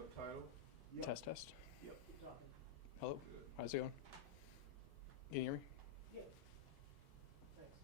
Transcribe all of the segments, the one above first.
subtitle? Test, test. Yep, talking. Hello, Good. how's it going? Can you hear me? Yeah. Thanks.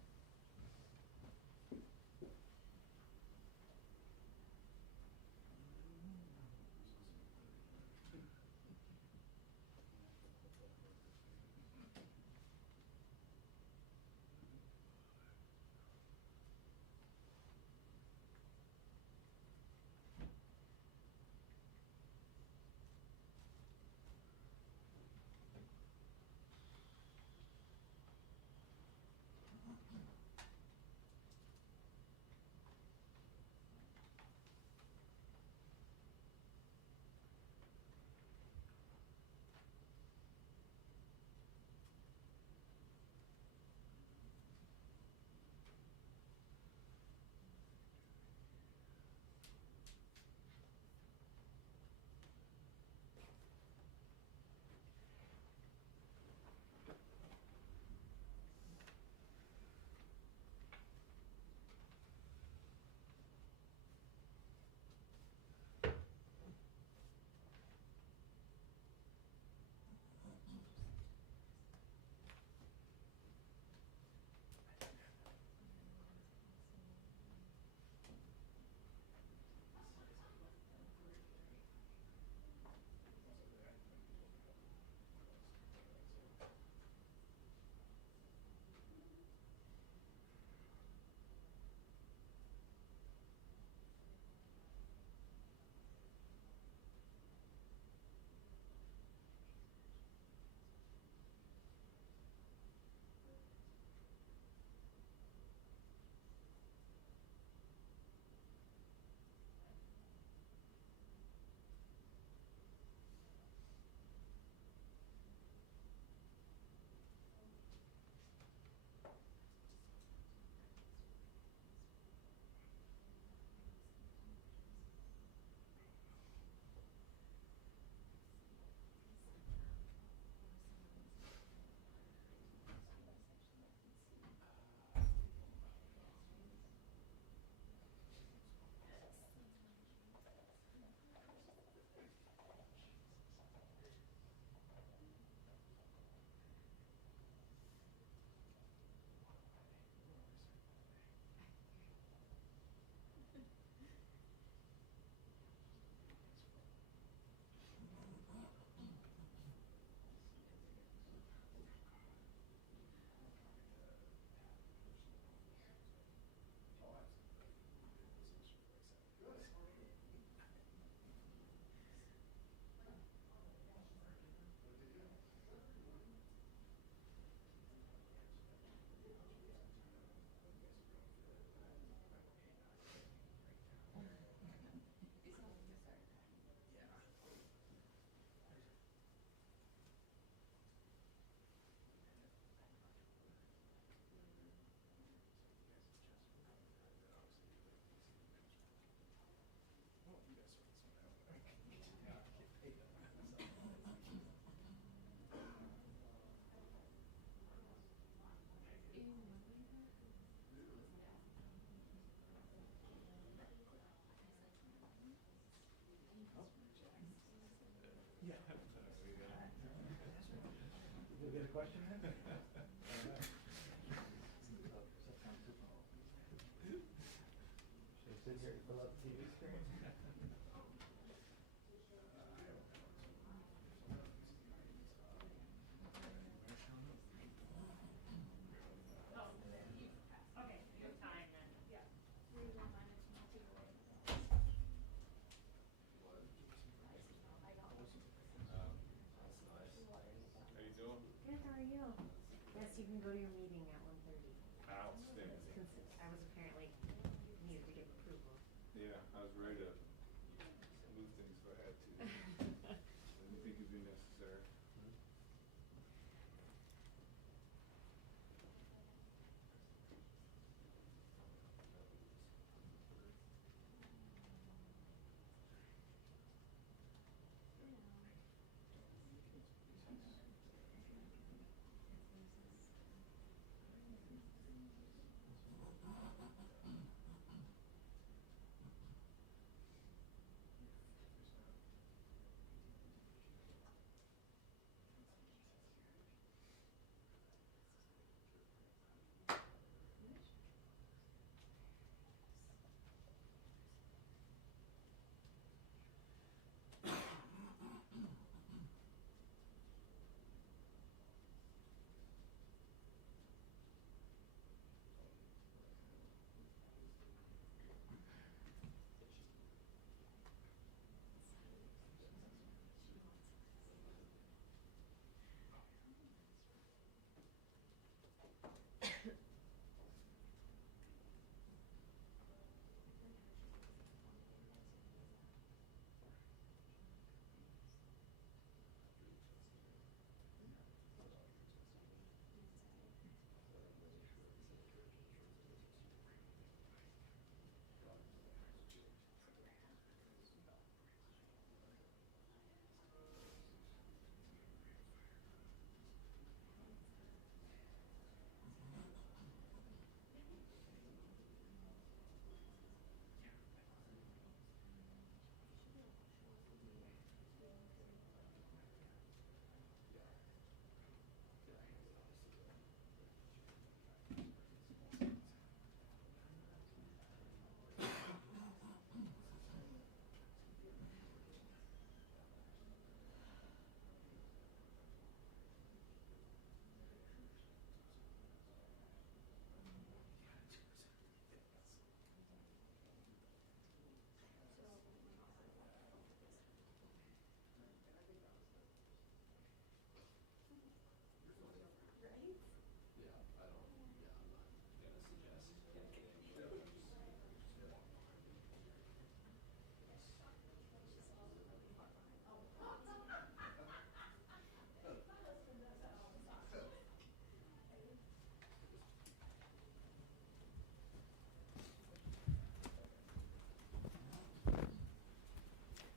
You'll get a question then? Should I sit here and fill out the TV screen? Okay, you have time then. Yeah. How you doing? Good, how are you? Yes, you can go to your meeting at 1:30. Outstanding. I was apparently needed to give approval. Yeah, I was ready to move things if I had to. I didn't think it'd be necessary.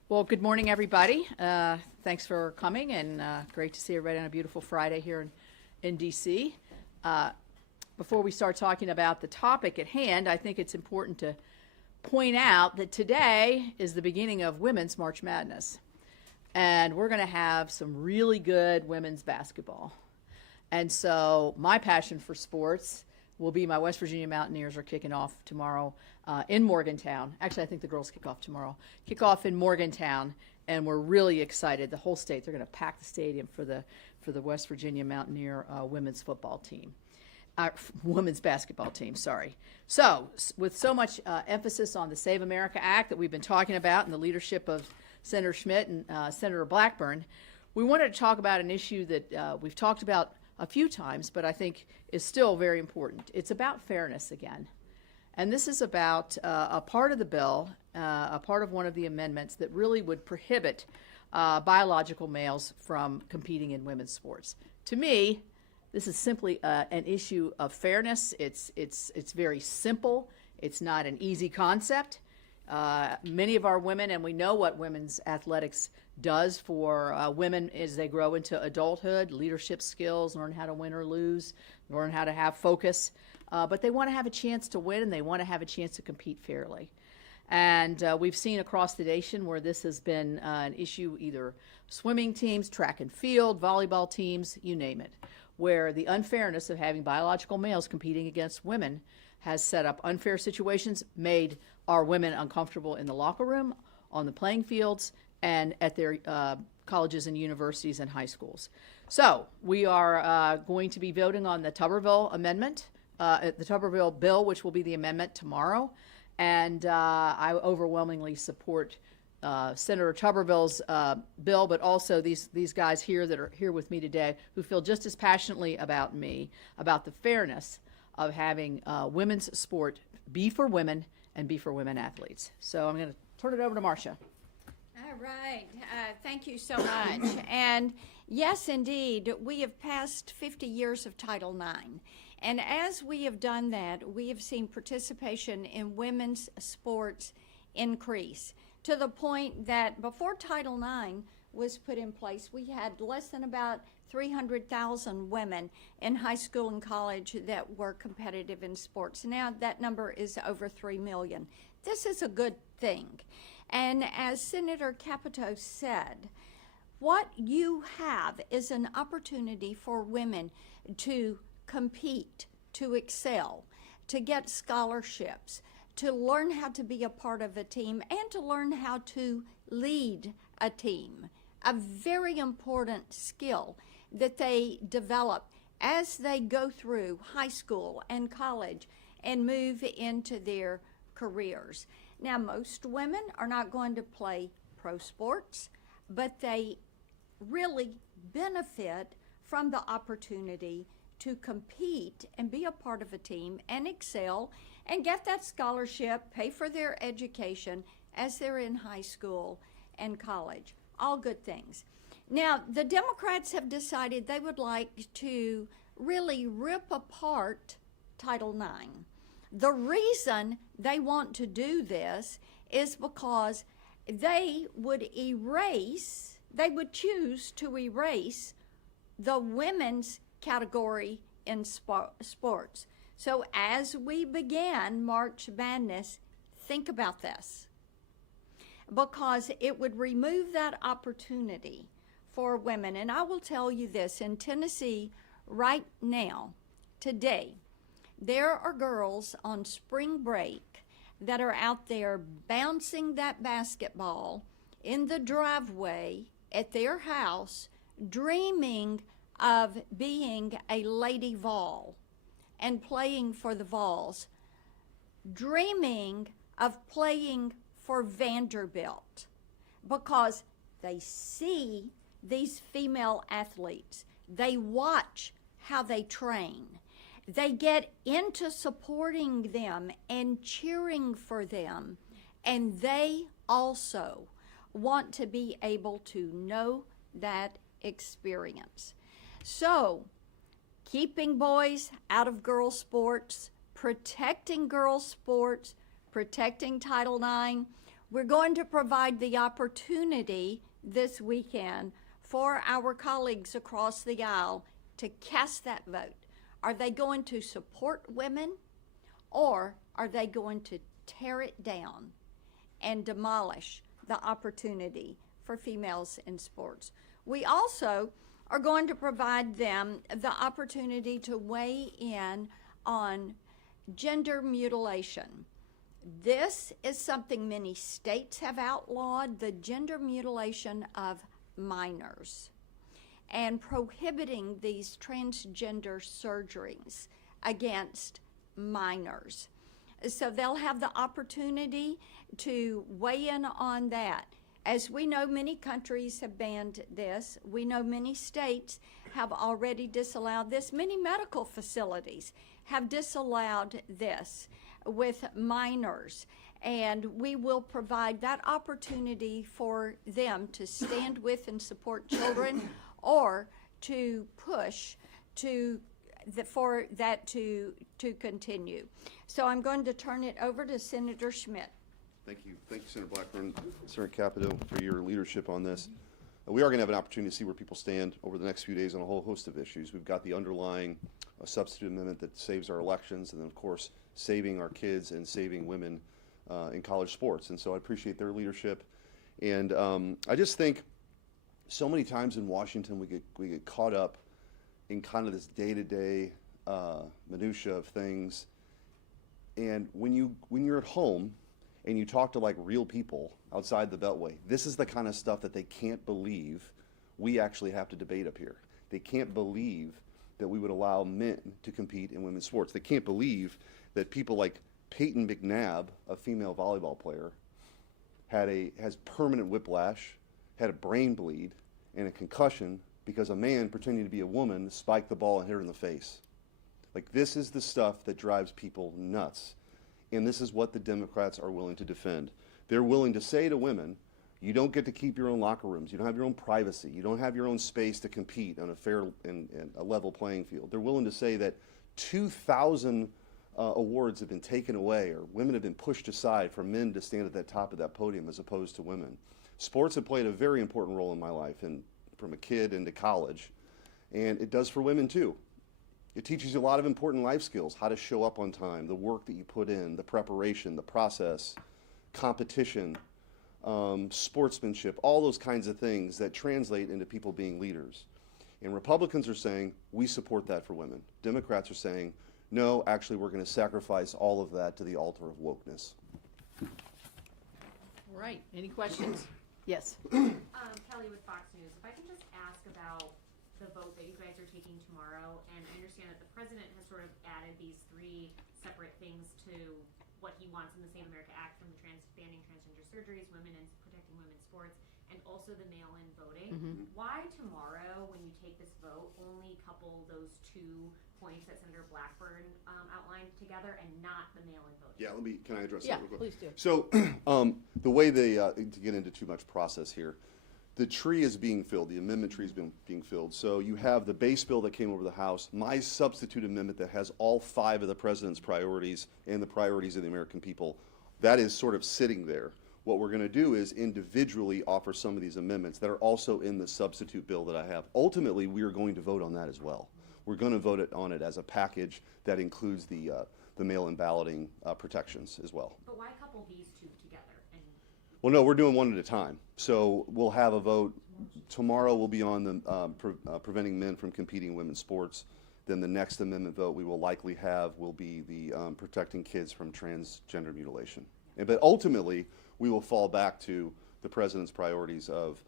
Well, good morning, everybody. Thanks for coming, and great to see everybody on a beautiful Friday here in D.C. Before we start talking about the topic at hand, I think it's important to point out that today is the beginning of Women's March Madness, and we're going to have some really good women's basketball. And so my passion for sports will be my West Virginia Mountaineers are kicking off tomorrow in Morgantown. Actually, I think the girls kick off tomorrow. Kick off in Morgantown, and we're really excited. The whole state, they're going to pack the stadium for the West Virginia Mountaineer women's football team. Women's basketball team, sorry. So, with so much emphasis on the Save America Act that we've been talking about and the leadership of Senator Schmidt and Senator Blackburn, we wanted to talk about an issue that we've talked about a few times, but I think is still very important. It's about fairness again. And this is about a part of the bill, a part of one of the amendments that really would prohibit biological males from competing in women's sports. To me, this is simply an issue of fairness. It's very simple. It's not an easy concept. Many of our women, and we know what women's athletics does for women as they grow into adulthood, leadership skills, learn how to win or lose, learn how to have focus. But they want to have a chance to win, and they want to have a chance to compete fairly. And we've seen across the nation where this has been an issue, either swimming teams, track and field, volleyball teams, you name it, where the unfairness of having biological males competing against women has set up unfair situations, made our women uncomfortable in the locker room, on the playing fields, and at their colleges and universities and high schools. So we are going to be voting on the Tuberville amendment, the Tuberville bill, which will be the amendment tomorrow. And I overwhelmingly support Senator Tuberville's bill, but also these guys here that are here with me today who feel just as passionately about me, about the fairness of having women's sport be for women and be for women athletes. So I'm going to turn it over to Marcia. All right. Thank you so much. And yes, indeed, we have passed 50 years of Title IX. And as we have done that, we have seen participation in women's sports increase to the point that before Title IX was put in place, we had less than about 300,000 women in high school and college that were competitive in sports. Now that number is over 3 million. This is a good thing. And as Senator Capito said, what you have is an opportunity for women to compete, to excel, to get scholarships, to learn how to be a part of a team, and to learn how to lead a team. A very important skill that they develop as they go through high school and college and move into their careers. Now, most women are not going to play pro sports, but they really benefit from the opportunity to compete and be a part of a team and excel and get that scholarship, pay for their education as they're in high school and college. All good things. Now, the Democrats have decided they would like to really rip apart Title IX. The reason they want to do this is because they would choose to erase the women's category in sports. So as we began March Madness, think about this, because it would remove that opportunity for women. And I will tell you this, in Tennessee right now, today, there are girls on spring break that are out there bouncing that basketball in the driveway at their house, dreaming of being a Lady Vol and playing for the Vols, dreaming of playing for Vanderbilt, because they see these female athletes. They watch how they train. They get into supporting them and cheering for them, and they also want to be able to know that experience. So, keeping boys out of girls' sports, protecting girls' sports, protecting Title IX, We're going to provide the opportunity this weekend for our colleagues across the aisle to cast that vote. Are they going to support women, or are they going to tear it down and demolish the opportunity for females in sports? We also are going to provide them the opportunity to weigh in on gender mutilation. This is something many states have outlawed, the gender mutilation of minors, and prohibiting these transgender surgeries against minors. So they'll have the opportunity to weigh in on that. As we know, many countries have banned this. We know many states have already disallowed this. Many medical facilities have disallowed this with minors. And we will provide that opportunity for them to stand with and support children, or to push for that to continue. So I'm going to turn it over to Senator Schmidt. Thank you. Thank you, Senator Blackburn, Senator Capito, for your leadership on this. We are going to have an opportunity to see where people stand over the next few days on a whole host of issues. We've got the underlying substitute amendment that saves our elections, and then, of course, saving our kids and saving women in college sports. And so I appreciate their leadership. And I just think so many times in Washington we get caught up in kind of this day-to-day minutia of things. And when you're at home and you talk to like real people outside the Beltway, this is the kind of stuff that they can't believe we actually have to debate up here. They can't believe that we would allow men to compete in women's sports. They can't believe that people like Peyton McNabb, a female volleyball player, has permanent whiplash, had a brain bleed, and a concussion because a man pretending to be a woman spiked the ball and hit her in the face. Like, this is the stuff that drives people nuts. And this is what the Democrats are willing to defend. They're willing to say to women, you don't get to keep your own locker rooms. You don't have your own privacy. You don't have your own space to compete on a fair and a level playing field. They're willing to say that 2,000 awards have been taken away, or women have been pushed aside for men to stand at the top of that podium as opposed to women. Sports have played a very important role in my life, and from a kid into college, and it does for women too. It teaches you a lot of important life skills, how to show up on time, the work that you put in, the preparation, the process, competition, sportsmanship, all those kinds of things that translate into people being leaders. And Republicans are saying, we support that for women. Democrats are saying, no, actually we're going to sacrifice all of that to the altar of wokeness. All right, any questions? Yes. Kelly with Fox News. If I can just ask about the vote that you guys are taking tomorrow, and I understand that the president has sort of added these three separate things to what he wants in the Save America Act, from the banning transgender surgeries, women and protecting women's sports, and also the mail-in voting. Why tomorrow, when you take this vote, only couple those 2 points that Senator Blackburn outlined together, and not the mail-in voting? Yeah, can I address Yeah, that real quick? please do. So the way to get into too much process here, the tree is being filled, the amendment tree is being filled. So you have the base bill that came over the House, my substitute amendment that has all 5 of the president's priorities and the priorities of the American people. That is sort of sitting there. What we're going to do is individually offer some of these amendments that are also in the substitute bill that I have. Ultimately, we are going to vote on that as well. We're going to vote on it as a package that includes the mail-in balloting protections as well. But why couple these 2 together? Well, no, we're doing one at a time. So we'll have a vote. Tomorrow will be on the preventing men from competing in women's sports. Then the next amendment vote we will likely have will be the protecting kids from transgender mutilation. But ultimately, we will fall back to the president's priorities of,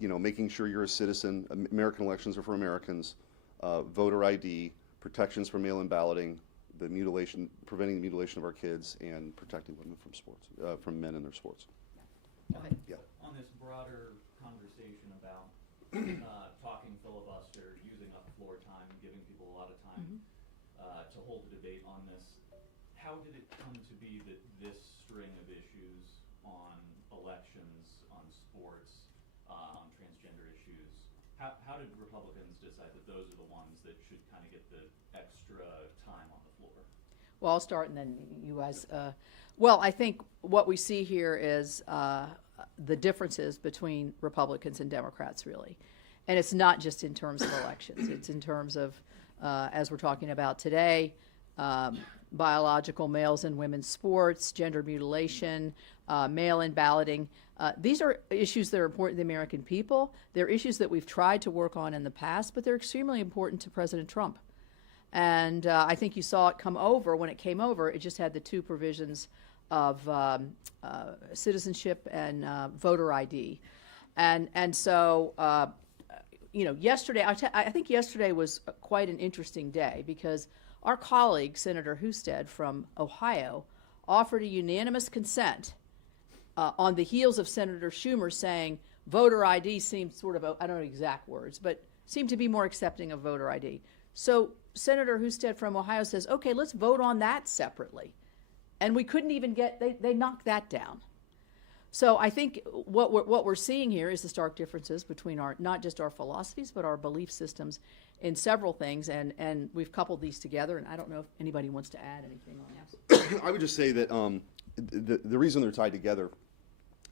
making sure you're a citizen. American elections are for Americans. Voter ID, protections from mail-in balloting, preventing the mutilation of our kids, and protecting women from sports, from men in their sports. Go ahead. Yeah. On this broader conversation about talking filibuster, using up floor time, giving people a lot of time to hold a debate on this, how did it come to be that this string of issues on elections, on sports, on transgender issues, how did Republicans decide that those are the ones that should kind of get the extra time on the floor? Well, I'll start and then you guys. Well, I think what we see here is the differences between Republicans and Democrats, really. And it's not just in terms of elections. It's in terms of, as we're talking about today, biological males and women's sports, gender mutilation, mail-in balloting. These are issues that are important to the American people. They're issues that we've tried to work on in the past, but they're extremely important to President Trump. And I think you saw it come over. When it came over, it just had the two provisions of citizenship and voter ID. And so, yesterday, I think yesterday was quite an interesting day because our colleague, Senator Husted from Ohio, offered a unanimous consent on the heels of Senator Schumer saying voter ID seemed sort of, I don't know exact words, but seemed to be more accepting of voter ID. So Senator Husted from Ohio says, okay, let's vote on that separately. And we couldn't even they knocked that down. So I think what we're seeing here is the stark differences between not just our philosophies, but our belief systems in several things. And we've coupled these together. And I don't know if anybody wants to add anything on that. I would just say that the reason they're tied together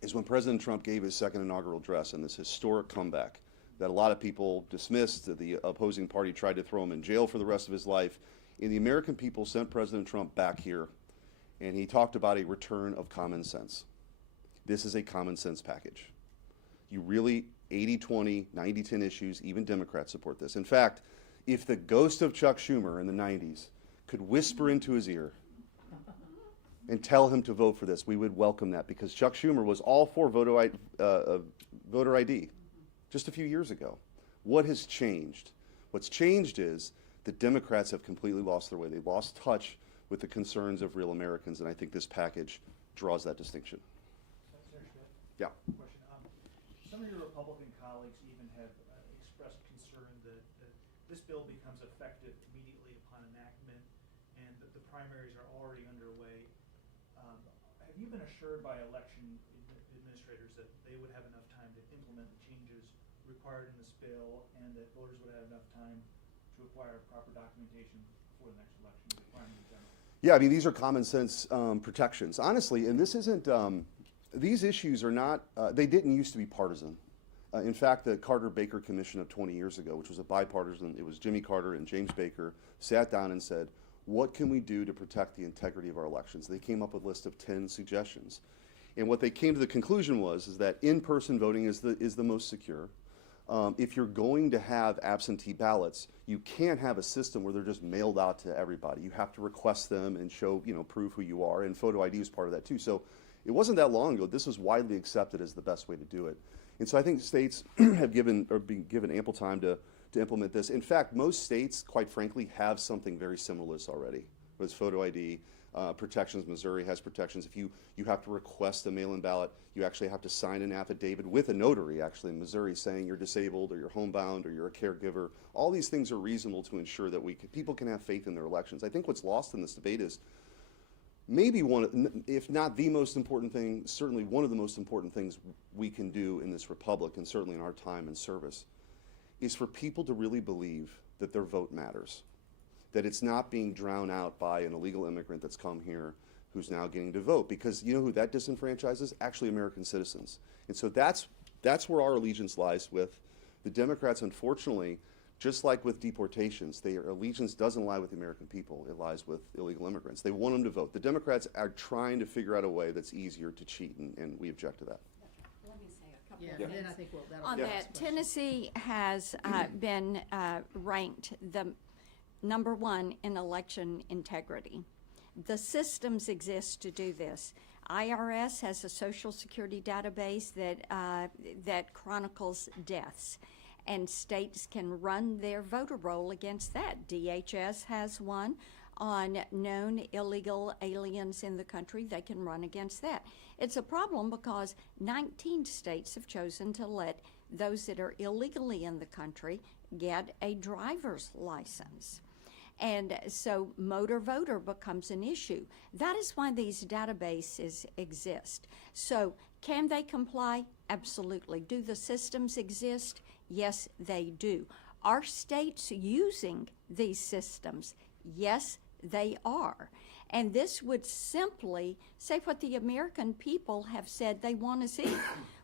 is when President Trump gave his second inaugural address and this historic comeback that a lot of people dismissed, that the opposing party tried to throw him in jail for the rest of his life, and the American people sent President Trump back here, and he talked about a return of common sense. This is a common sense package. You really, 80-20, 90-10 issues, even Democrats support this. In fact, if the ghost of Chuck Schumer in the 90s could whisper into his ear and tell him to vote for this, we would welcome that, because Chuck Schumer was all for voter ID just a few years ago. What has changed? What's changed is that Democrats have completely lost their way. They've lost touch with the concerns of real Americans, and I think this package draws that distinction. Senator Schmidt? Yeah. Question. Some of your Republican colleagues even have expressed concern that this bill becomes effective immediately upon enactment and that the primaries are already underway. Have you been assured by election administrators that they would have enough time to implement the changes required in this bill and that voters would have enough time to acquire proper documentation before the next election, the primary general? Yeah, I mean, these are common sense protections. Honestly, and this isn't, these issues are not, they didn't used to be partisan. In fact, the Carter-Baker Commission of 20 years ago, which was a bipartisan, it was Jimmy Carter and James Baker, sat down and said, what can we do to protect the integrity of our elections? They came up with a list of 10 suggestions. And what they came to the conclusion is that in-person voting is the most secure. If you're going to have absentee ballots, you can't have a system where they're just mailed out to everybody. You have to request them and show, prove who you are, and photo ID is part of that too. So it wasn't that long ago. This was widely accepted as the best way to do it. And so I think states have been given ample time to implement this. In fact, most states, quite frankly, have something very similar to this already. With photo ID protections, Missouri has protections. If you have to request a mail-in ballot, you actually have to sign an affidavit with a notary, actually, in Missouri, saying you're disabled or you're homebound or you're a caregiver. All these things are reasonable to ensure that people can have faith in their elections. I think what's lost in this debate is maybe one, if not the most important thing, certainly one of the most important things we can do in this republic, and certainly in our time and service, is for people to really believe that their vote matters, that it's not being drowned out by an illegal immigrant that's come here who's now getting to vote, because you know who that disenfranchises? Actually American citizens. And so that's where our allegiance lies with the Democrats. Unfortunately, just like with deportations, their allegiance doesn't lie with the American people, it lies with illegal immigrants. They want them to vote. The Democrats are trying to figure out a way that's easier to cheat, and we object to that. Let me say a couple Yeah, of and things. then I think that'll On be the that, last question. Tennessee has been ranked the number one in election integrity. The systems exist to do this. IRS has a Social Security database that chronicles deaths, and states can run their voter roll against that. DHS has one on known illegal aliens in the country. They can run against that. It's a problem because 19 states have chosen to let those that are illegally in the country get a driver's license. And so motor voter becomes an issue. That is why these databases exist. So can they comply? Absolutely. Do the systems exist? Yes, they do. Are states using these systems? Yes, they are. And this would simply say what the American people have said they want to see,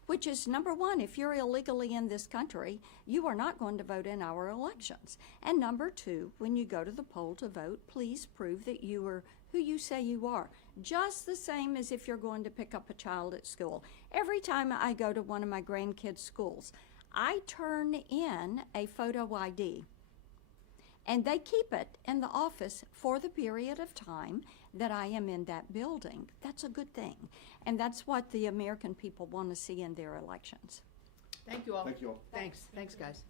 which is, number one, if you're illegally in this country, you are not going to vote in our elections. And number two, when you go to the poll to vote, please prove that you are who you say you are. Just the same as if you're going to pick up a child at school. Every time I go to one of my grandkids' schools, I turn in a photo ID. And they keep it in the office for the period of time that I am in that building. That's a good thing. And that's what the American people want to see in their elections. Thank you all. Thank you all. Thanks, guys.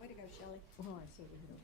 Way to go, Shelley. Oh, I said we